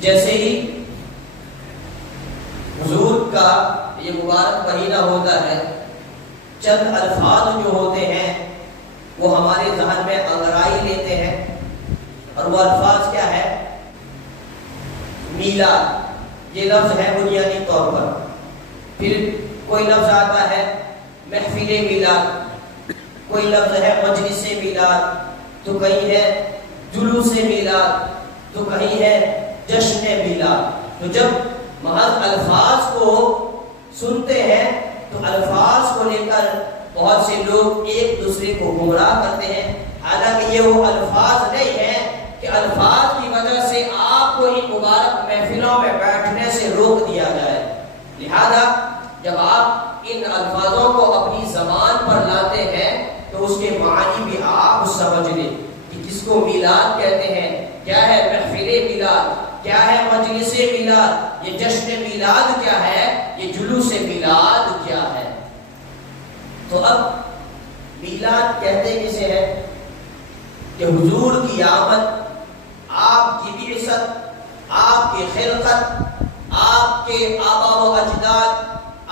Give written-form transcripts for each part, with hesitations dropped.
جیسے ہی حضور کا یہ مبارک مہینہ ہوتا ہے، چند الفاظ جو ہوتے ہیں وہ ہمارے ذہن میں انگرائی لیتے ہیں، اور وہ الفاظ کیا ہے؟ میلاد، یہ لفظ ہے بنیادی طور پر۔ پھر کوئی لفظ آتا ہے محفل میلاد، کوئی لفظ ہے مجلس میلاد، تو کہیں ہے جلوس میلاد، تو کہیں ہے جشن میلاد۔ تو جب محض الفاظ کو سنتے ہیں تو الفاظ کو لے کر بہت سے لوگ ایک دوسرے کو گمراہ کرتے ہیں، حالانکہ یہ وہ الفاظ نہیں ہیں کہ الفاظ کی وجہ سے آپ کو ان مبارک محفلوں میں بیٹھنے سے روک دیا جائے۔ لہذا جب آپ ان الفاظوں کو اپنی زبان پر لاتے ہیں تو اس کے معنی بھی آپ سمجھ لیں کہ کس کو میلاد کہتے ہیں، کیا ہے محفل میلاد، کیا ہے مجلس میلاد، یہ جشن میلاد کیا ہے، یہ جلوس میلاد کیا ہے۔ تو اب میلاد کہتے کسے ہیں کہ حضور کی آمد، آپ کی بعثت، آپ کی خلقت، آپ کے آبا و اجداد،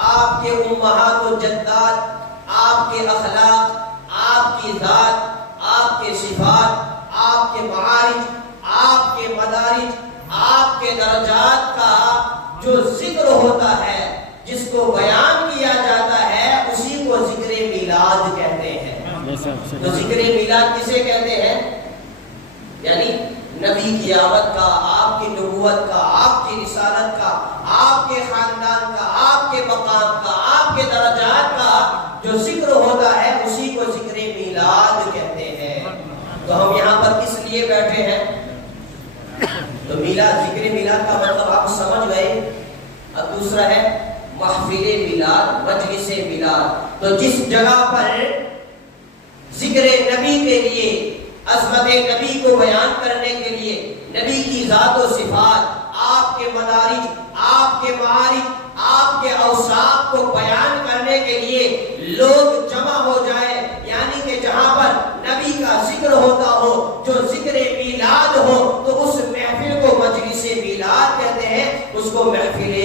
آپ کے امہات و جداد، آپ کے اخلاق، آپ کی ذات، آپ کے صفات، آپ کے معارج، آپ کے مدارج، آپ کے درجات کا جو ذکر ہوتا ہے، جس کو بیان کیا جاتا ہے، اسی کو ذکر میلاد کہتے ہیں۔ تو ذکر میلاد کسے کہتے ہیں؟ یعنی نبی کی آمد کا، آپ کی نبوت کا، آپ کی رسالت کا، آپ کے خاندان کا، آپ کے مقام کا، آپ کے درجات کا جو ذکر ہوتا ہے، اسی کو ذکر میلاد کہتے ہیں۔ تو ہم یہاں پر کس لیے بیٹھے ہیں؟ تو میلاد، ذکر میلاد کا مطلب آپ سمجھ گئے۔ اب دوسرا ہے محفل میلاد، مجلس میلاد۔ تو جس جگہ پر ذکر نبی کے لیے، عظمت نبی کو بیان کرنے کے لیے، نبی کی ذات و صفات، آپ کے مدارج، آپ کے معارج، آپ کے اوصاف کو بیان کرنے کے لیے لوگ جمع ہو جائیں، یعنی کہ جہاں پر نبی کا ذکر ہوتا ہو، جو ذکر میلاد ہو، تو اس محفل کو مجلس میلاد کہتے ہیں، اس کو محفل۔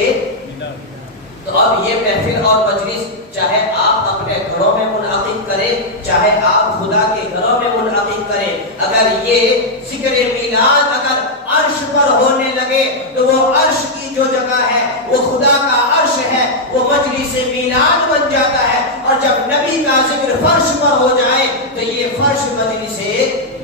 تو اب یہ محفل اور مجلس چاہے آپ اپنے گھروں میں منعقد کریں، چاہے آپ خدا کے گھروں میں منعقد کریں، اگر یہ ذکر میلاد اگر عرش پر ہونے لگے تو وہ عرش کی جو جگہ ہے وہ خدا کا عرش ہے، وہ مجلس میلاد بن جاتا ہے، اور جب نبی کا ذکر فرش پر ہو جائے تو یہ فرش مجلس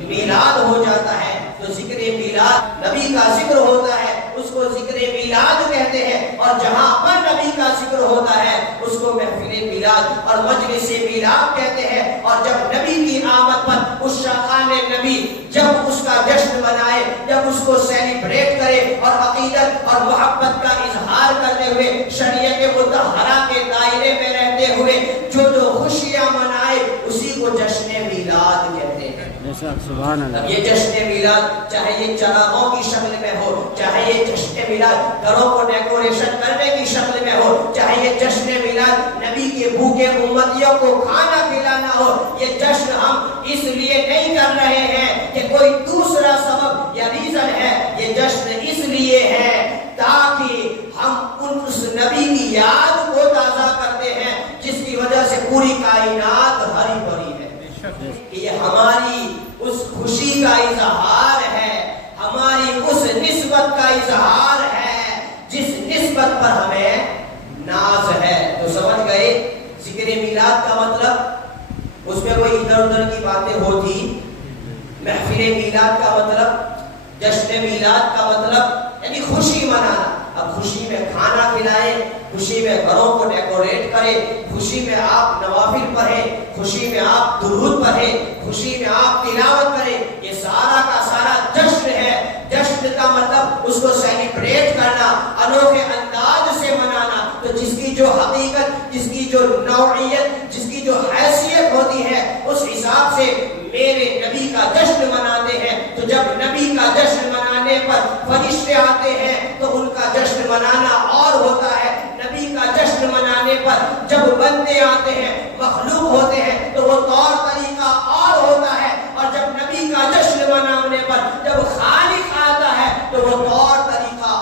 میلاد ہو جاتا ہے۔ تو ذکر میلاد، نبی کا ذکر ہوتا ہے، اس کو ذکر میلاد کہتے ہیں، اور جہاں پر نبی کا ذکر ہوتا ہے اس کو محفل میلاد اور مجلس میلاد کہتے ہیں۔ اور جب نبی کی آمد پر اس شاخان نبی جب اس کا جشن منائے، جب اس کو سیلیبریٹ کرے اور عقیدت اور محبت کا اظہار کرتے ہوئے، شریعت مطہرہ کے دائرے میں رہتے ہوئے جو خوشیاں منائے، اسی کو جشن میلاد کہتے ہیں۔ سبحان اللہ۔ اب یہ جشن میلاد چاہے یہ چراغوں کی شکل میں ہو، چاہے یہ جشن میلاد گھروں کو ڈیکوریشن کرنے کی شکل میں ہو، چاہے یہ جشن میلاد نبی کے بھوکے امتیوں کو کھانا کھلانا ہو، یہ جشن ہم اس لیے نہیں کر رہے ہیں کہ کوئی دوسرا سبب یا ریزن ہے، یہ جشن اس لیے ہے تاکہ ہم اس نبی کی یاد کو تازہ کرتے ہیں جس کی وجہ سے پوری کائنات ہری بھری ہے، کہ یہ ہماری اس خوشی کا اظہار ہے، ہماری اس نسبت کا اظہار ہے جس نسبت پر ہمیں ناز ہے۔ تو سمجھ گئے ذکر میلاد کا مطلب؟ اس میں کوئی ادھر ادھر کی باتیں ہوتی؟ محفل میلاد کا مطلب، جشن میلاد کا مطلب یعنی خوشی منانا۔ اب خوشی میں کھانا کھلائیں، خوشی میں گھروں کو ڈیکوریٹ کریں، خوشی میں آپ نوافل پڑھیں، خوشی میں آپ درود پڑھیں، خوشی میں آپ تلاوت کریں، یہ سارا کا سارا جشن ہے۔ جشن کا مطلب اس کو سیلیبریٹ کرنا، انوکھے انداز سے منانا۔ تو جس کی جو حقیقت، جس کی جو نوعیت، جس کی جو حیثیت ہوتی ہے، اس حساب سے میرے نبی کا جشن مناتے ہیں۔ تو جب نبی کا جشن منانے پر فرشتے آتے ہیں تو ان کا جشن منانا اور ہوتا ہے، نبی کا جشن منانے پر جب بندے آتے ہیں، مخلوق ہوتے ہیں، تو وہ طور طریقہ اور ہوتا ہے، اور جب نبی کا جشن منانے پر جب خالق آتا ہے تو وہ طور طریقہ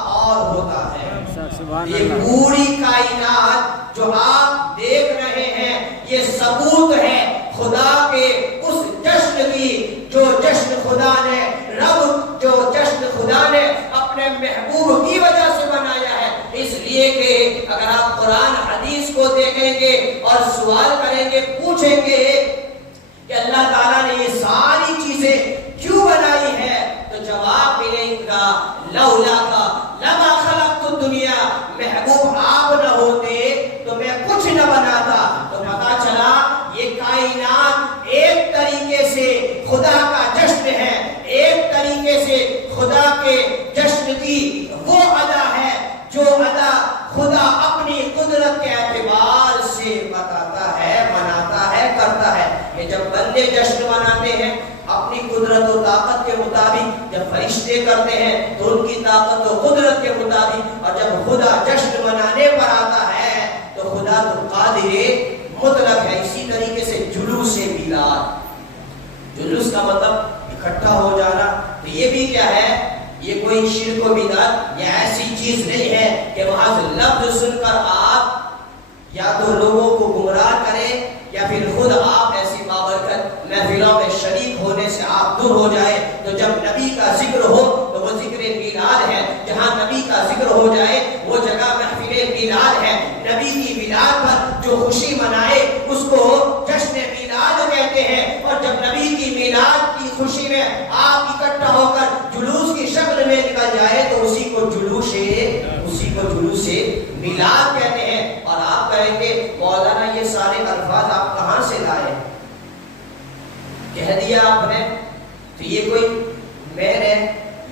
یہ پوری کائنات جو آپ دیکھ رہے ہیں یہ ثبوت ہے خدا کے اس جشن کی جو جشن خدا نے رب جو جشن خدا نے اپنے محبوب کی وجہ سے منایا ہے. اس لیے کہ اگر آپ قرآن حدیث کو دیکھیں گے اور سوال کریں گے پوچھیں گے کہ اللہ تعالیٰ نے یہ ساری چیزیں کیوں بنائی ہے تو جواب ملے گا لولا کا لما خلقت الدنیا, محبوب آپ نہ ہوتے تو میں کچھ نہ بناتا. تو پتا چلا یہ کائنات ایک طریقے سے خدا کا جشن ہے, ایک طریقے سے خدا کے جشن کی وہ ادا ہے جو ادا خدا اپنی قدرت کے اعتبار سے بتاتا ہے, مناتا ہے, کرتا ہے. کہ جب بندے جشن مناتے ہیں اپنی قدرت و طاقت کے مطابق, جب فرشتے کرتے ہیں تو ان کی طاقت و قدرت کے مطابق, اور جب خدا جشن منانے پر آتا ہے تو خدا تو قادر مطلق ہے. اسی طریقے سے جلوس میلاد, جلوس کا مطلب اکٹھا ہو جانا, تو یہ بھی کیا ہے, یہ کوئی شرک و بدعت یہ ایسی چیز نہیں ہے کہ وہاں سے لفظ سن کر آپ یا تو لوگوں کو گمراہ کریں یا پھر خود آپ ایسی بابرکت محفلوں میں شریک ہونے سے آپ دور ہو جائے. تو جب نبی کا ذکر ہو تو وہ ذکر میلاد ہے, جہاں نبی کا ذکر ہو جائے وہ جگہ محفل میلاد ہے. نبی کی میلاد پر جو خوشی منائے اس کو جشن میلاد کہتے ہیں, اور جب نبی کی میلاد کی خوشی میں آپ اکٹھا ہو کر جلوس کی شکل میں نکل جائے تو اسی کو جلوس میلاد کہتے ہیں. اور آپ کہیں گے مولانا یہ سارے الفاظ آپ کہاں سے لائے, کہہ دیا آپ نے, تو یہ کوئی میں نے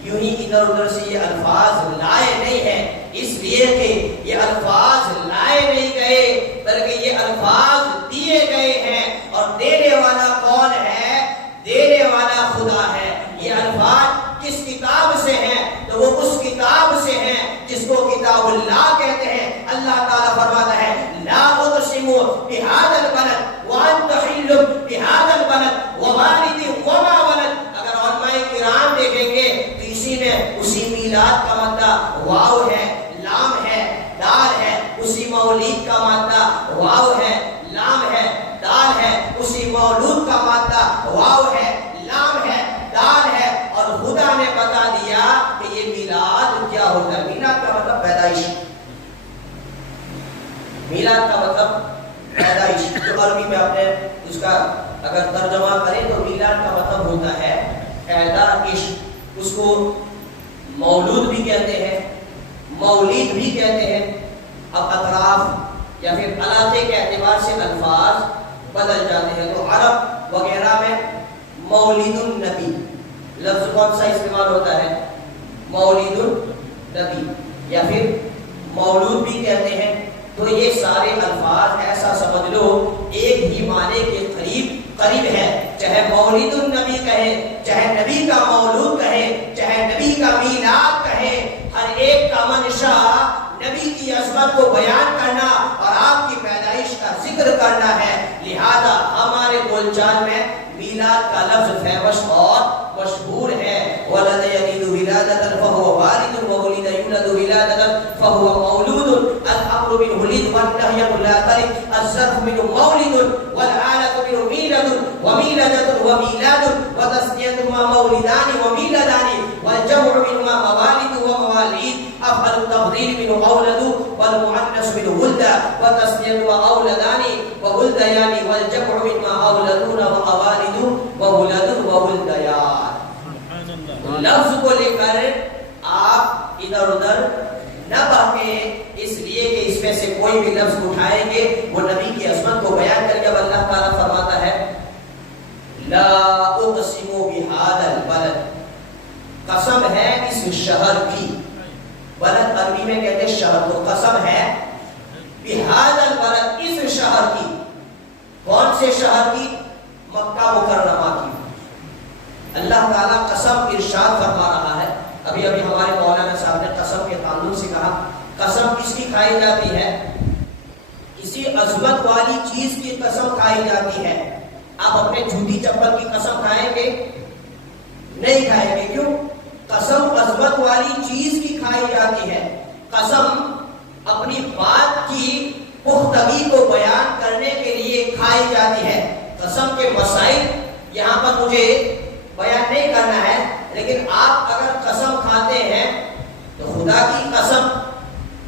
یوں ہی ادھر ادھر سے یہ الفاظ لائے نہیں ہیں, اس لیے کہ یہ الفاظ لائے نہیں گئے بلکہ یہ الفاظ دیے گئے ہیں, اور دینے والا کون ہے, دینے والا خدا ہے. یہ الفاظ کس کتاب سے ہیں تو وہ اس کتاب سے ہیں جس کو کتاب اللہ کہتے ہیں. اللہ تعالیٰ فرماتا ہے لا اقسم بهذا البلد وانت حل بهذا البلد ووالد وما ولد. اگر علماء کرام دیکھیں گے تو اسی میں اسی میلاد کا مادہ واو ہے, لام ہے, دال ہے. اسی مولید کا مادہ واو ہے, لام ہے, دال ہے. اسی مولود کا مادہ واو ہے, لام ہے, دال ہے. اور خدا نے بتا دیا کہ یہ میلاد کیا ہوتا ہے. میلاد کا مطلب پیدائش, میلاد کا مطلب پیدائش. جو عربی میں آپ نے اس کا اگر ترجمہ کریں تو میلاد کا مطلب ہوتا ہے پیدائش. اس کو مولود بھی کہتے ہیں, مولید بھی کہتے ہیں. اب اطراف یا پھر علاقے کے اعتبار سے الفاظ بدل جاتے ہیں. تو عرب وغیرہ میں مولد النبی لفظ کون سا استعمال ہوتا ہے, مولد النبی, یا پھر مولود بھی کہتے ہیں. تو یہ سارے الفاظ ایسا سمجھ لو ایک ہی معنی کے قریب ہے. چاہے مولد النبی کہیں, چاہے نبی کا مولود کہیں, چاہے نبی کا میلاد کہیں, ہر ایک کا منشا نبی کی عظمت کو بیان کرنا اور آپ کی پیدائش کا ذکر کرنا ہے. لہذا ہمارے بول چال میں میلاد کا لفظ فیمس اور مشہور ہے. ولد یلد ولادۃ فهو والد وولد یولد ولادۃ فهو مولود. الامر من ولد والنهي لا تلد الظرف من مولد والآلة من ميلاد وميلادة وميلاد وتسنيتهما مولدان وميلادان والجمع منهما موالد ومواليد. أفعل التفضيل من أولد والمؤنث من ولد وتسنيتهما أولدان وولديان والجمع منهما أولدون وأوالد وولد وولديان. لفظ کو لے کر آپ ادھر ادھر نہ بہکیں, اس لیے کہ اس میں سے کوئی بھی لفظ اٹھائیں گے وہ نبی کی عظمت کو بیان کر کے. اب اللہ تعالیٰ فرماتا ہے لا اقسم بهذا البلد, قسم ہے اس شہر کی. بلد عربی میں کہتے ہیں شہر, تو قسم ہے بهذا البلد, اس شہر کی. کون سے شہر کی, مکہ مکرمہ کی. اللہ تعالیٰ قسم ارشاد فرما رہا ہے. ابھی ہمارے مولانا صاحب نے قسم کے تعلق سے کہا قسم کس کی کھائی جاتی ہے, کسی عظمت والی چیز کی قسم کھائی جاتی ہے. آپ اپنے جوتی چپل کی قسم کھائیں گے, نہیں کھائیں گے. کیوں, قسم عظمت والی چیز کی کھائی جاتی ہے. قسم اپنی بات کی پختگی کو بیان کرنے کے لیے کھائی جاتی ہے۔ قسم کے مسائل یہاں پر مجھے بیان نہیں کرنا ہے، لیکن آپ اگر قسم کھاتے ہیں تو خدا کی قسم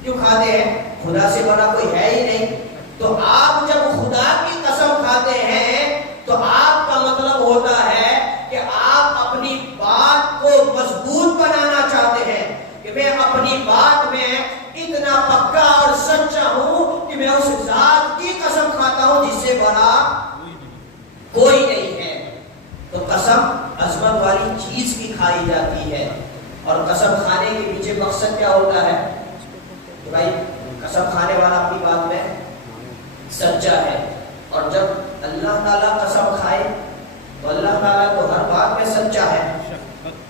کیوں کھاتے ہیں؟ خدا سے بڑا کوئی ہے ہی نہیں۔ تو آپ جب خدا کی قسم کھاتے ہیں تو آپ کا مطلب ہوتا ہے کہ آپ اپنی بات کو مضبوط بنانا چاہتے ہیں کہ میں اپنی بات میں اتنا پکا اور سچا ہوں کہ میں اس ذات کی قسم کھاتا ہوں جس سے بڑا کوئی نہیں ہے۔ تو قسم عظمت والی چیز کی کھائی جاتی ہے، اور قسم کھانے کے پیچھے مقصد کیا ہوتا ہے کہ بھائی قسم کھانے والا اپنی بات میں سچا ہے، اور جب اللہ تعالیٰ قسم کھائے تو اللہ تعالیٰ تو ہر بات میں سچا ہے،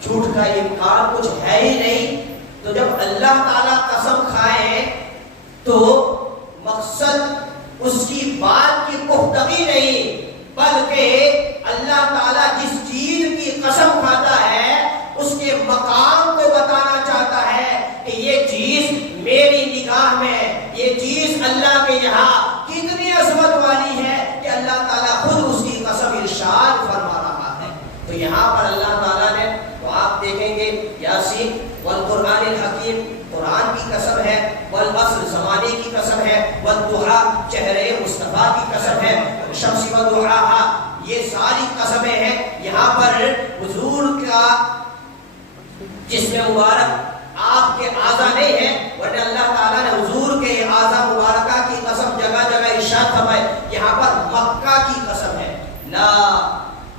جھوٹ کا انکار کچھ ہے ہی نہیں۔ تو جب اللہ تعالیٰ قسم کھائے تو مقصد اس کی بات کی پختگی نہیں، بلکہ اللہ تعالیٰ جس چیز کی قسم کھاتا ہے اس کے مقام کو بتانا چاہتا ہے کہ یہ چیز میری نگاہ میں، یہ چیز اللہ کے یہاں کتنی عظمت والی ہے کہ اللہ تعالیٰ خود اس کی قسم ارشاد فرما رہا ہے۔ تو یہاں پر اللہ تعالیٰ نے، تو آپ دیکھیں گے یاسین والقرآن الحکیم، قرآن کی قسم ہے، والعصر زمانے کی قسم ہے، والضحیٰ چہرے مصطفیٰ کی قسم ہے، شمس وضحاہا، یہ ساری قسمیں ہیں۔ یہاں پر حضور کا جسم مبارک آپ کے اعضا نہیں ہے، ورنہ اللہ تعالیٰ نے حضور کے اعضا مبارکہ کی قسم جگہ جگہ ارشاد فرمائے۔ یہاں پر مکہ کی قسم ہے، لا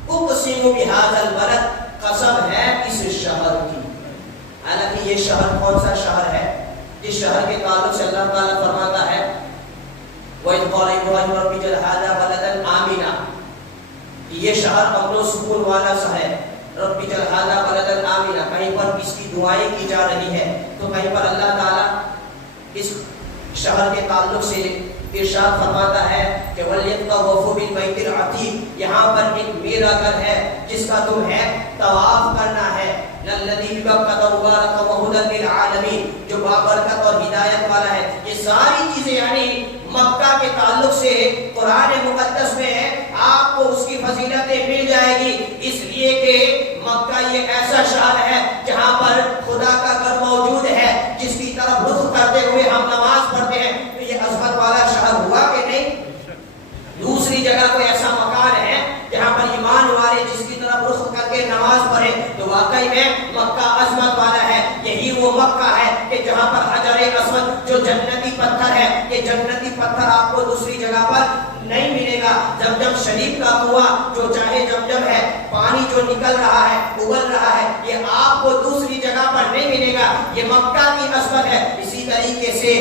اقسم بہذا البلد، قسم ہے اس شہر کی۔ حالانکہ یہ شہر کون سا شہر ہے جس شہر کے تعلق سے اللہ تعالیٰ فرماتا ہے وَإِذْ قَالَ إِبْرَاهِيمُ رَبِّ اجْعَلْ هَٰذَا بَلَدًا آمِنًا، یہ شہر امن و سکون والا سا ہے۔ رب اجعل هذا بلدا آمنا، کہیں پر اس کی دعائیں کی جا رہی ہے، تو کہیں پر اللہ تعالیٰ اس شہر کے تعلق سے ارشاد فرماتا ہے کہ وَلْيَطَّوَّفُوا بِالْبَيْتِ الْعَتِيقِ، یہاں پر ایک میرا گھر ہے جس کا تمہیں طواف کرنا ہے۔ لَلَّذِي بِبَكَّةَ مُبَارَكًا وَهُدًى لِلْعَالَمِينَ، جو بابرکت اور ہدایت والا ہے۔ یہ ساری چیزیں یعنی مکہ کے تعلق سے قرآن مقدس میں آپ کو اس کی فضیلتیں مل جائے گی، اس لیے کہ مکہ یہ ایسا شہر ہے جہاں پر خدا کا گھر موجود ہے، جس کی طرف رخ کرتے ہوئے ہم نماز پڑھتے ہیں۔ تو یہ عظمت والا شہر ہوا کہ نہیں؟ دوسری جگہ کوئی ایسا مکان ہے جہاں پر ایمان والے جس کی طرف رخ کر کے نماز پڑھے تو واقعی میں مکہ عظمت والا ہے۔ یہی وہ مکہ ہے کہ جہاں پر حجر اسود جو جنتی پتھر ہے، یہ جنتی پتھر آپ کو دوسری جگہ پر نہیں ملے گا۔ زمزم شریف کا کنواں جو چاہے زمزم ہے، پانی جو نکل رہا ہے، ابل رہا ہے، یہ آپ کو دوسری جگہ پر نہیں ملے گا، یہ مکہ کی عظمت ہے۔ اسی طریقے سے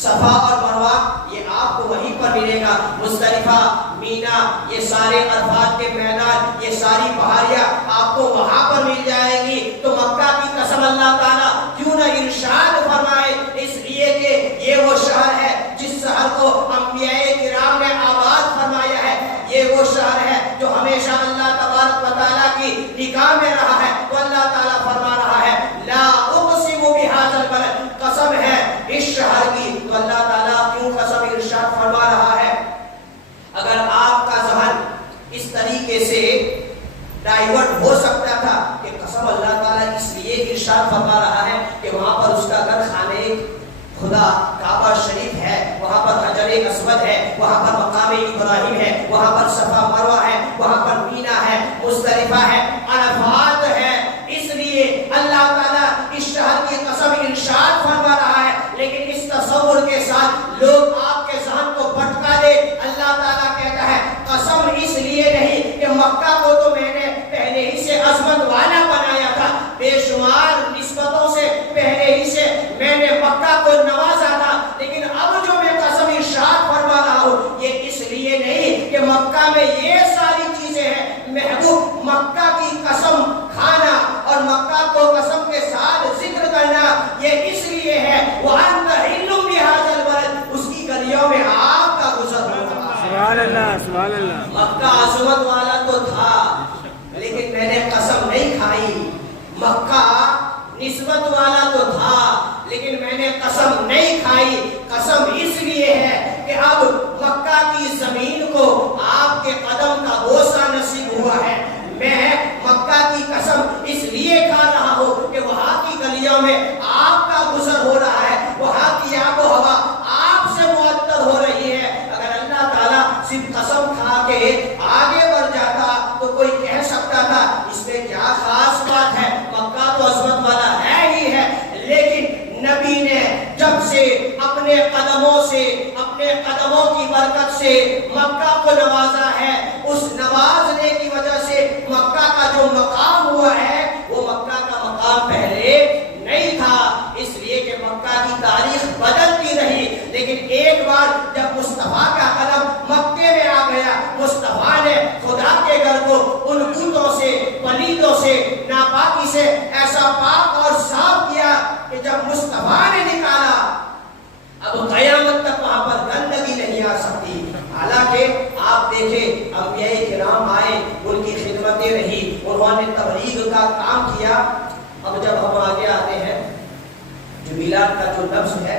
صفا اور مروہ یہ آپ کو وہیں پر ملے گا۔ مزدلفہ، مینا، یہ سارے عرفات کے میدان، یہ ساری پہاڑیاں آپ کو وہاں پر مل جائے گی۔ تو مکہ کی قسم اللہ تعالیٰ کیوں نہ ارشاد فرمائے، اس لیے کہ یہ وہ شہر ہے جس شہر کو انبیاء کرام نے آباد فرمایا ہے، یہ وہ شہر ہے جو ہمیشہ اللہ تبارک و تعالیٰ کی نگاہ میں رہا ہے۔ تو اللہ تعالیٰ فرما رہا ہے لا اقسم بہذا البلد، قسم ہے اس شہر کی۔ تو اللہ تعالیٰ کیوں قسم ارشاد فرما رہا ہے؟ اگر آپ کا ذہن اس طریقے سے ڈائیورٹ ہو سکتا تھا کہ قسم اللہ تعالیٰ اس لیے ارشاد فرما رہا ہے کہ وہاں پر اس کا گھر خانے خدا کعبہ شریف ہے، وہاں پر حجر اسود ہے، وہاں پر مقام ابراہیم ہے، وہاں پر صفا مروہ ہے، وہاں پر مینا ہے، مزدلفہ ہے، عرفات ہے، اس لیے اللہ تعالیٰ اس شہر کی قسم ارشاد فرما رہا ہے۔ لیکن اس تصور کے ساتھ لوگ آپ کے ذہن کو بھٹکا دے، اللہ تعالیٰ کہتا ہے قسم اس لیے نہیں کہ مکہ کو تو میں نے پہلے ہی سے عظمت والا بنایا تھا، بے شمار نسبتوں سے پہلے ہی سے میں نے مکہ کو نوازا تھا، لیکن اب جو میں قسم ارشاد فرما رہا ہوں یہ اس لیے نہیں کہ مکہ میں یہ ساری چیزیں ہیں، محبوب مکہ کی قسم کھانا اور مکہ کو قسم کے ساتھ ذکر کرنا یہ اس لیے ہے وَأَنْتَ حِلٌّ بِهَذَا الْبَلَدِ، اس کی گلیوں میں آپ کا گزر ہوگا۔ سبحان اللہ، سبحان اللہ۔ مکہ عظمت والا تو تھا لیکن میں نے قسم نہیں کھائی، مکہ نسبت والا تو تھا لیکن میں نے قسم نہیں کھائی. قسم اس لیے ہے کہ اب مکہ کی زمین کو آپ کے قدم کا بوسہ نصیب ہوا ہے. میں مکہ کی قسم اس لیے کھا رہا ہوں کہ وہاں کی گلیوں میں آپ کا گزر ہو رہا ہے, وہاں کی آب و ہوا آپ سے معطر ہو رہی ہے. اگر اللہ تعالیٰ صرف قسم کھا کے آگے بڑھ جاتا تو کوئی کہہ سکتا تھا اس میں کیا خاص بات ہے, مکہ تو عظمت والا ہے ہی ہے. لیکن نبی نے جب سے اپنے قدموں کی برکت سے مکہ کو نوازا ہے, اس نوازنے کی وجہ سے مکہ کا جو مقام ہوا ہے وہ مکہ کا مقام پہلے نہیں تھا. اس لیے کہ مکہ کی تاریخ بدلتی رہی, لیکن ایک بار جب مصطفیٰ کا قدم مکے میں آ گیا, مصطفیٰ نے خدا کے گھر کو ان بتوں سے, پلیدوں سے, ناپاکی سے ایسا پاک اور صاف کیا کہ جب مصطفیٰ نے نکالا اب قیامت تک وہاں پر گندگی نہیں آ سکتی. حالانکہ آپ دیکھیں انبیاء کرام آئے, ان کی خدمتیں رہی, انہوں نے تبلیغ کا کام کیا. اب جب ہم آگے آتے ہیں جو میلاد کا جو لفظ ہے,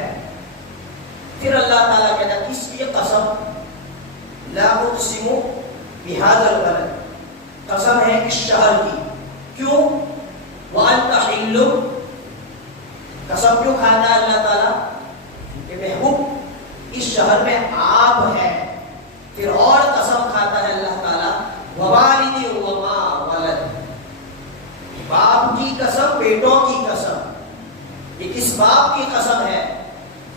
پھر اللہ تعالیٰ کہتا ہے کس کی قسم, لا اقسم بهذا البلد, قسم ہے اس شہر کی. کیوں؟ وانت حل, قسم کیوں کھاتا ہے اللہ تعالیٰ کہ محبوب اس شہر میں آپ ہے. پھر اور قسم کھاتا ہے اللہ تعالیٰ ووالد وما ولد, باپ کی قسم, بیٹوں کی قسم. یہ کس باپ کی قسم ہے,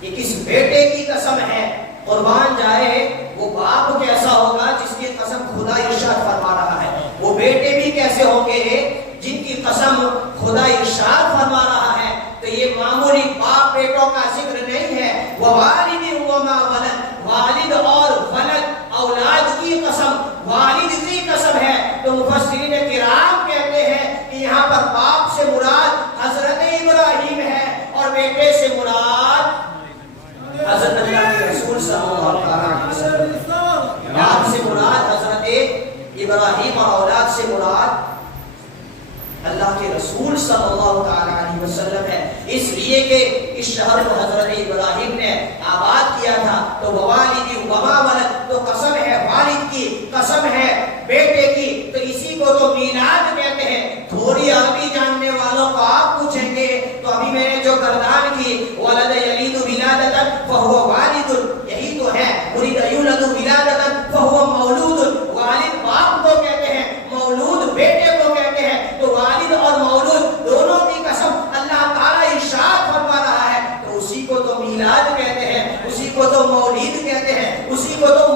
یہ کس بیٹے کی قسم ہے. قربان جائے وہ باپ کیسا ہوگا جس کی قسم خدا ارشاد فرما رہا ہے, وہ بیٹے بھی کیسے ہوں گے جن کی قسم خدا ارشاد فرما رہا ہے. تو یہ معمولی باپ بیٹوں کا ذکر نہیں ہے. ووالد وما ولد, والد اور ولد اولاد کی قسم, والد کی قسم ہے. تو مفسرین کرام کہتے ہیں کہ یہاں پر باپ سے مراد حضرت ابراہیم ہے اور بیٹے سے مراد حضرت اللہ کے رسول صلی اللہ علیہ وسلم. باپ سے مراد حضرت ابراہیم اور اولاد سے مراد اللہ کے رسول صلی اللہ تعالی علیہ وسلم ہے. اس لیے کہ اس شہر کو حضرت ابراہیم نے آباد کیا تھا. تو ووالد وما ولد, تو قسم ہے والد کی, قسم ہے بیٹے کی. تو اسی کو تو میلاد کہتے ہیں. تھوڑی عربی جاننے والوں کو آپ پوچھیں گے تو ابھی میں نے جو گردان کی ولد یلید ولادۃ فهو والد, یہی تو ہے. مرید یولد ولادۃ فهو مولود, والد باپ کو کہتے ہیں, مولود بیٹے کو کہتے ہیں. تو والد اور مولود دونوں کی قسم اللہ تعالیٰ ارشاد فرما رہا ہے. تو اسی کو تو میلاد کہتے ہیں, اسی کو تو مولید کہتے ہیں, اسی کو تو